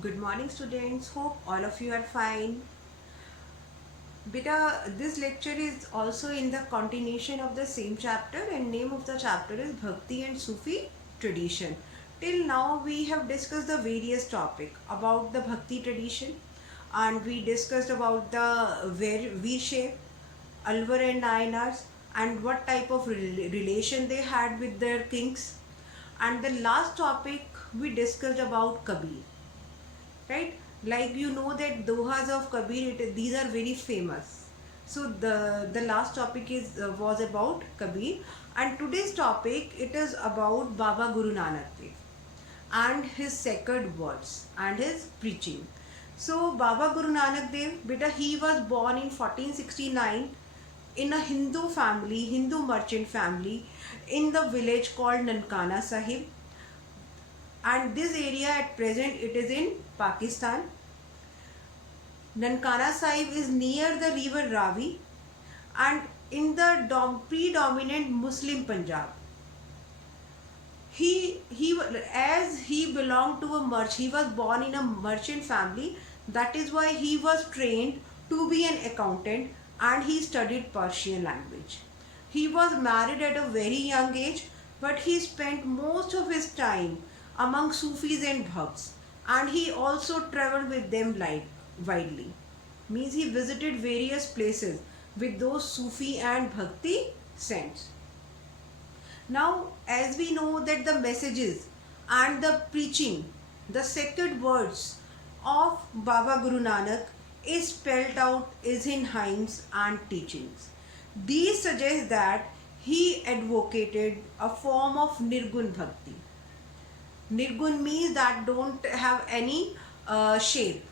Good morning, students. Hope all of you are fine. Beta, this lecture is also in the continuation of the same chapter, and name of the chapter is Bhakti and Sufi tradition. Till now, we have discussed the various topic about the Bhakti tradition, and we discussed about the V shape, Alvar and Nayanars, and what type of relation they had with their kings. And the last topic we discussed about Kabir, right? Like you know that dohas of Kabir, these are very famous. So the last topic is was about Kabir, and today's topic it is about Baba Guru Nanak Dev and his sacred words and his preaching. So Baba Guru Nanak Dev, beta, he was born in 1469 in a Hindu family, Hindu merchant family, in the village called Nankana Sahib, and this area at present it is in Pakistan. Nankana Sahib is near the river Ravi and in the predominant Muslim Punjab. He as he belonged to a merchant, he was born in a merchant family. That is why he was trained to be an accountant and he studied Persian language. He was married at a very young age, but he spent most of his time among Sufis and Bhakts, and he also traveled with them widely. Means he visited various places with those Sufi and Bhakti saints. Now, as we know that the messages and the preaching, the sacred words of Baba Guru Nanak is spelled out is in hymns and teachings. These suggest that he advocated a form of Nirgun Bhakti. Nirgun means that don't have any shape.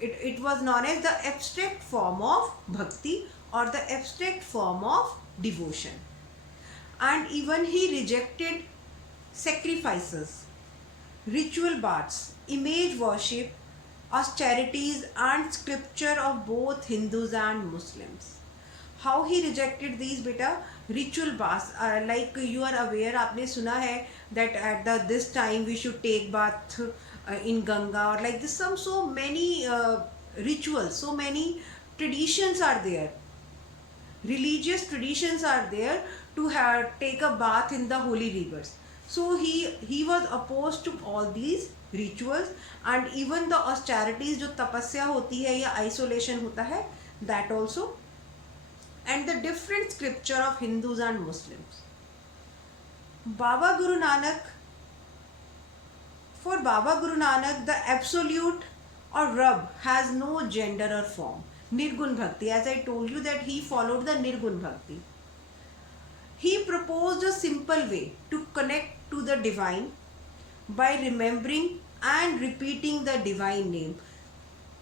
It was known as the abstract form of bhakti or the abstract form of devotion. And even he rejected sacrifices, ritual baths, image worship, austerities, and scripture of both Hindus and Muslims. How he rejected these, beta? Ritual baths, like you are aware, आपने सुना है that at the this time we should take bath in Ganga, or like this. Some so many rituals, so many traditions are there. Religious traditions are there to have take a bath in the holy rivers. So he was opposed to all these rituals, and even the austerities जो तपस्या होती है या isolation होता है, that also, and the different scripture of Hindus and Muslims. Baba Guru Nanak, for Baba Guru Nanak, the absolute or Rab has no gender or form. Nirgun Bhakti, as I told you that he followed the Nirgun Bhakti. He proposed a simple way to connect to the divine by remembering and repeating the divine name.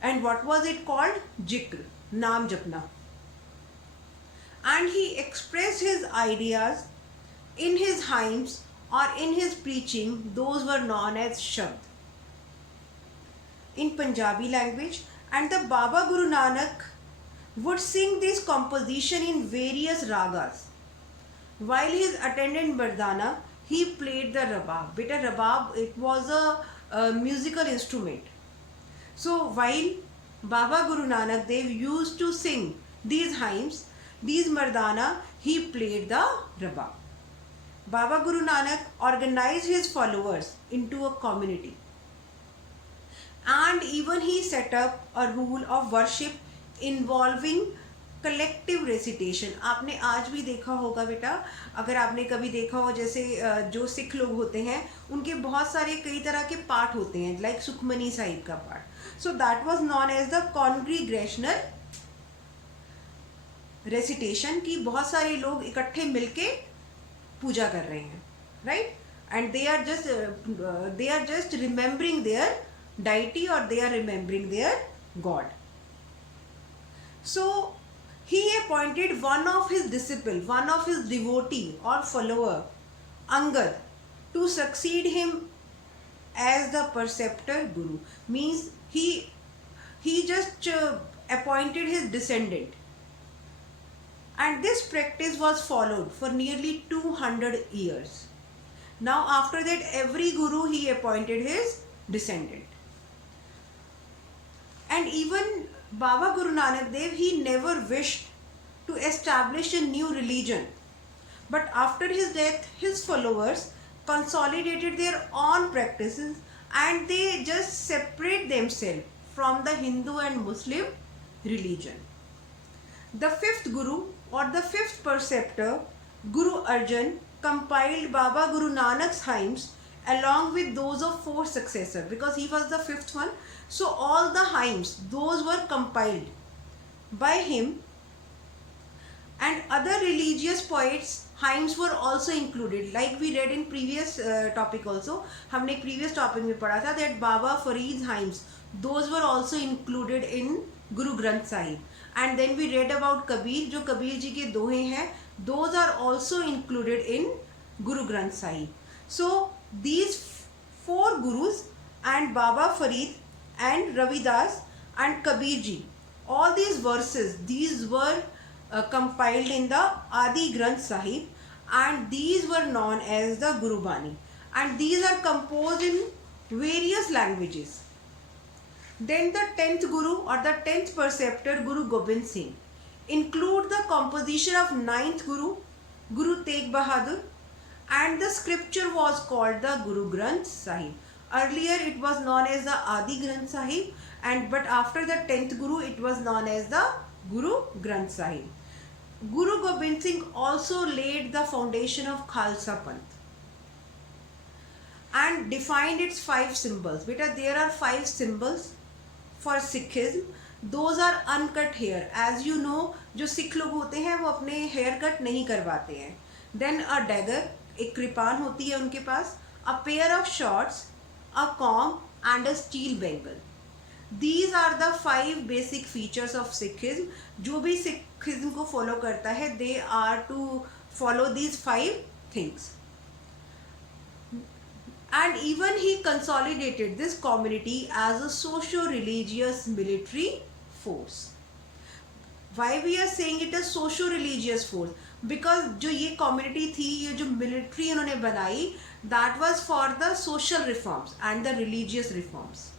And what was it called? Jikr, Naam Japna. And he expressed his ideas in his hymns or in his preaching. Those were known as Shabd in Punjabi language, and the Baba Guru Nanak would sing this composition in various ragas. While his attendant Mardana, he played the rabab. Beta, rabab, it was a musical instrument. So while Baba Guru Nanak Dev used to sing these hymns, these Mardana, he played the rabab. Baba Guru Nanak organized his followers into a community, and even he set up a rule of worship involving collective recitation. आपने आज भी देखा होगा बेटा, अगर आपने कभी देखा हो, जैसे जो सिख लोग होते हैं उनके बहुत सारे कई तरह के पाठ होते हैं, लाइक सुखमनी साहिब का पाठ. So that was known as the congregational recitation, की बहुत सारे लोग इकट्ठे मिलके पूजा कर रहे हैं, right? And they are just remembering their deity, or they are remembering their god. So he appointed one of his disciple, one of his devotee or follower, Angad, to succeed him as the preceptor guru. Means he just appointed his descendant, and this practice was followed for nearly 200 years. Now after that, every guru he appointed his descendant. And even Baba Guru Nanak Dev, he never wished to establish a new religion, but after his death his followers consolidated their own practices, and they just separate themselves from the Hindu and Muslim religion. The fifth Guru, or the fifth preceptor, Guru Arjan, compiled Baba Guru Nanak's hymns along with those of four successors, because he was the fifth one. So all the hymns, those were compiled by him, and other religious poets hymns were also included, like we read in previous topic also. हमने previous topic में पढ़ा था that Baba Farid's hymns, those were also included in Guru Granth Sahib. And then we read about Kabir, जो कबीर जी के दोहे हैं, those are also included in Guru Granth Sahib. So these four gurus and Baba Farid and Ravidas and Kabir ji, all these verses, these were compiled in the Adi Granth Sahib, and these were known as the Guru Bani, and these are composed in various languages. Then the 10th Guru, or the 10th preceptor, Guru Gobind Singh, include the composition of 9th Guru, Guru Tegh Bahadur, and the scripture was called the Guru Granth Sahib. Earlier it was known as the Adi Granth Sahib, but after the 10th Guru it was known as the Guru Granth Sahib. Guru Gobind Singh also laid the foundation of Khalsa Panth and defined its 5 symbols. Beta, there are 5 symbols for Sikhism. Those are uncut hair. As you know, जो सिख लोग होते हैं वो अपने hair cut नहीं करवाते हैं. Then a dagger, एक कृपान होती है उनके पास, a pair of shorts, a comb and a steel bangle. These are the 5 basic features of Sikhism. जो भी Sikhism को follow करता है, they are to follow these 5 things. And even he consolidated this community as a socio-religious military force. Why we are saying it a socio-religious force? Because जो ये community थी, ये जो military उन्होंने बनाई, that was for the social reforms and the religious reforms.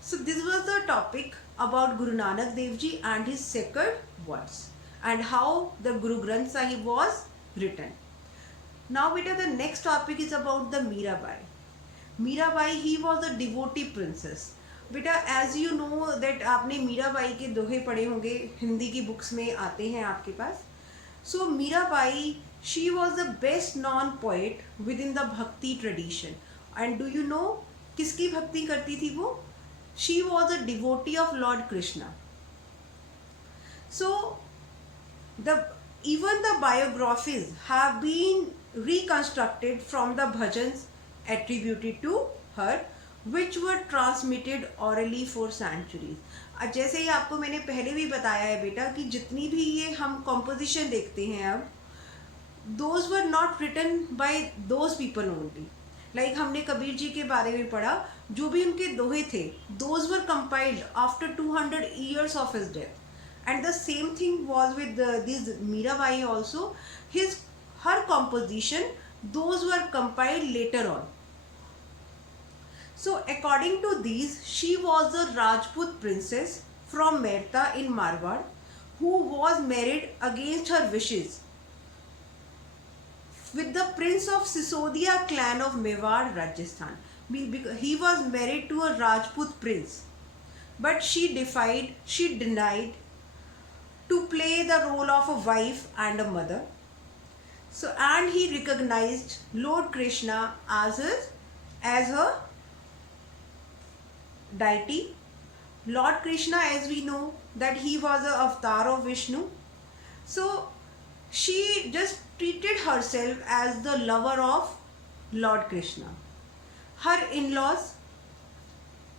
So this was the topic about Guru Nanak Dev Ji and his sacred words, and how the Guru Granth Sahib was written. Now beta, the next topic is about the Mirabai. Mirabai, he was a devotee princess. बेटा, as you know that आपने मीराबाई के दोहे पढ़े होंगे, हिंदी की books में आते हैं आपके पास. So Mirabai, she was the best known poet within the Bhakti tradition. And do you know किसकी भक्ति करती थी वो? She was a devotee of Lord Krishna. So even the biographies have been reconstructed from the bhajans attributed to her, which were transmitted orally for centuries. जैसे ही आपको मैंने पहले भी बताया है बेटा कि जितनी भी ये हम composition देखते हैं अब, those were not written by those people only. Like हमने कबीर जी के बारे में पढ़ा, जो भी उनके दोहे थे, those were compiled after 200 years of his death. And the same thing was with this Mirabai also. Her composition, those were compiled later on. So according to these, she was a Rajput princess from Mehta in Marwar, who was married against her wishes with the prince of Sisodia clan of Mewar, Rajasthan. He was married to a Rajput prince, but she denied to play the role of a wife and a mother. So, and he recognized Lord Krishna as her deity. Lord Krishna, as we know, that he was an avatar of Vishnu. So she just treated herself as the lover of Lord Krishna. Her in-laws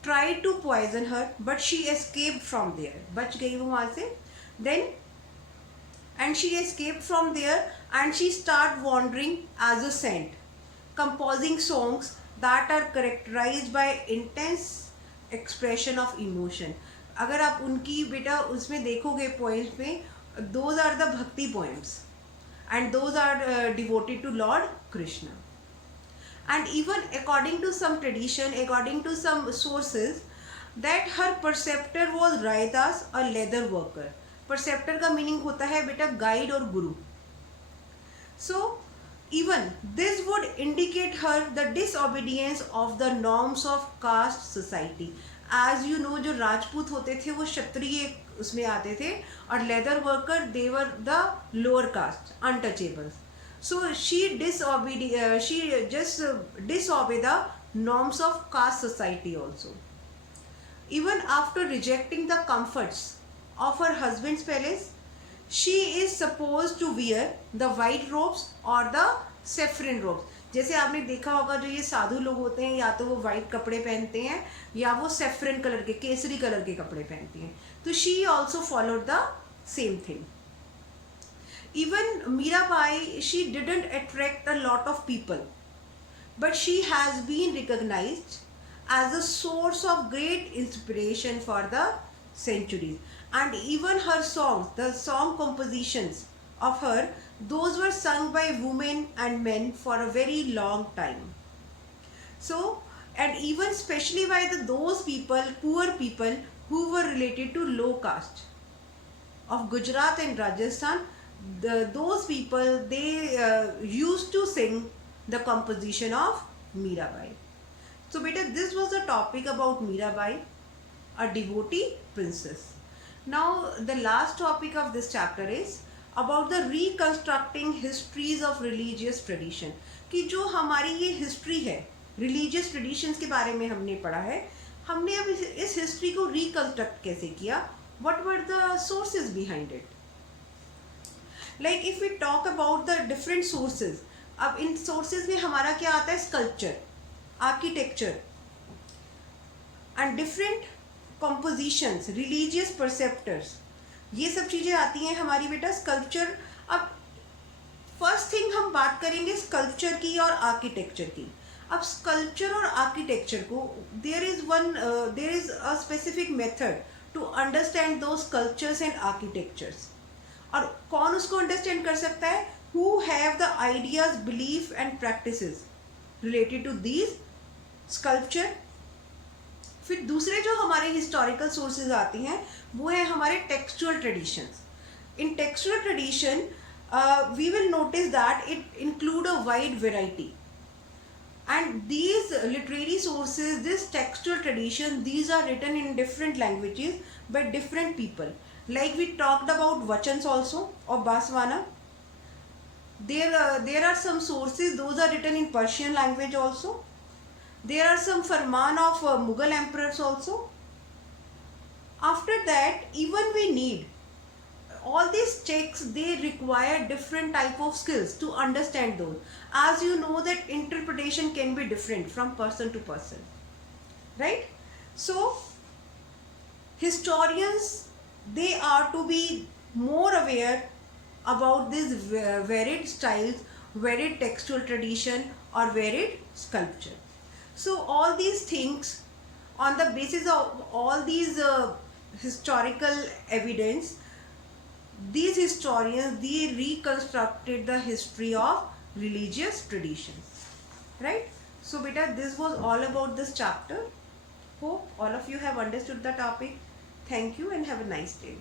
tried to poison her, but she escaped from there. बच गई वो वहाँ से. Then, and she escaped from there, and she started wandering as a saint, composing songs that are characterized by intense expression of emotion. अगर आप उनकी बेटा उसमें देखोगे poems में, those are the bhakti poems, and those are devoted to Lord Krishna. And even according to some tradition, according to some sources, that her preceptor was Raidas, a leather worker. Preceptor का meaning होता है बेटा guide और गुरु. So even this would indicate her the disobedience of the norms of caste society. As you know, जो राजपूत होते थे वो क्षत्रिय उसमें आते थे और leather worker they were the lower caste untouchables. So she just disobey the norms of caste society also. Even after rejecting the comforts of her husband's palace, she is supposed to wear the white robes or the saffron robes. जैसे आपने देखा होगा जो ये साधु लोग होते हैं या तो वो वाइट कपड़े पहनते हैं या वो सेफ्रन कलर के केसरी कलर के कपड़े पहनती हैं. तो she also followed the same thing. Even Mirabai, she didn't attract a lot of people, but she has been recognized as a source of great inspiration for the centuries. And even her songs, the song compositions of her, those were sung by women and men for a very long time. So, and even especially by those people, poor people who were related to low caste of Gujarat and Rajasthan. Those people, they used to sing the composition of Mirabai. So beta, this was the topic about Mirabai, a devotee princess. Now the last topic of this chapter is about the reconstructing histories of religious tradition. कि जो हमारी ये history है religious traditions के बारे में हमने पढ़ा है, हमने अब इस हिस्ट्री को रिकंस्ट्रक्ट कैसे किया, what were the sources behind it. Like if we talk about the different sources, अब इन sources में हमारा क्या आता है, sculpture, architecture and different compositions, religious perceptors, ये सब चीज़ें आती हैं हमारी बेटा स्कल्पचर. अब फर्स्ट थिंग हम बात करेंगे स्कल्पचर की और आर्किटेक्चर की. अब स्कल्पचर और आर्किटेक्चर को there is a specific method to understand those sculptures and architectures. और कौन उसको अंडरस्टैंड कर सकता है, who have the ideas, belief and practices related to these sculpture. फिर दूसरे जो हमारे हिस्टोरिकल सोर्सेज आती हैं वो है हमारे textual traditions. In textual tradition we will notice that it include a wide variety, and these literary sources, this textual tradition, these are written in different languages by different people. Like we talked about vachans also of Baswana. There are some sources, those are written in Persian language also. There are some farman of Mughal emperors also. After that, even we need all these texts, they require different type of skills to understand those. As you know that interpretation can be different from person to person, right? So historians, they are to be more aware about these varied styles, varied textual tradition or varied sculpture. So all these things, on the basis of all these historical evidence, these historians, they reconstructed the history of religious traditions, right? So beta, this was all about this chapter. Hope all of you have understood the topic. Thank you and have a nice day.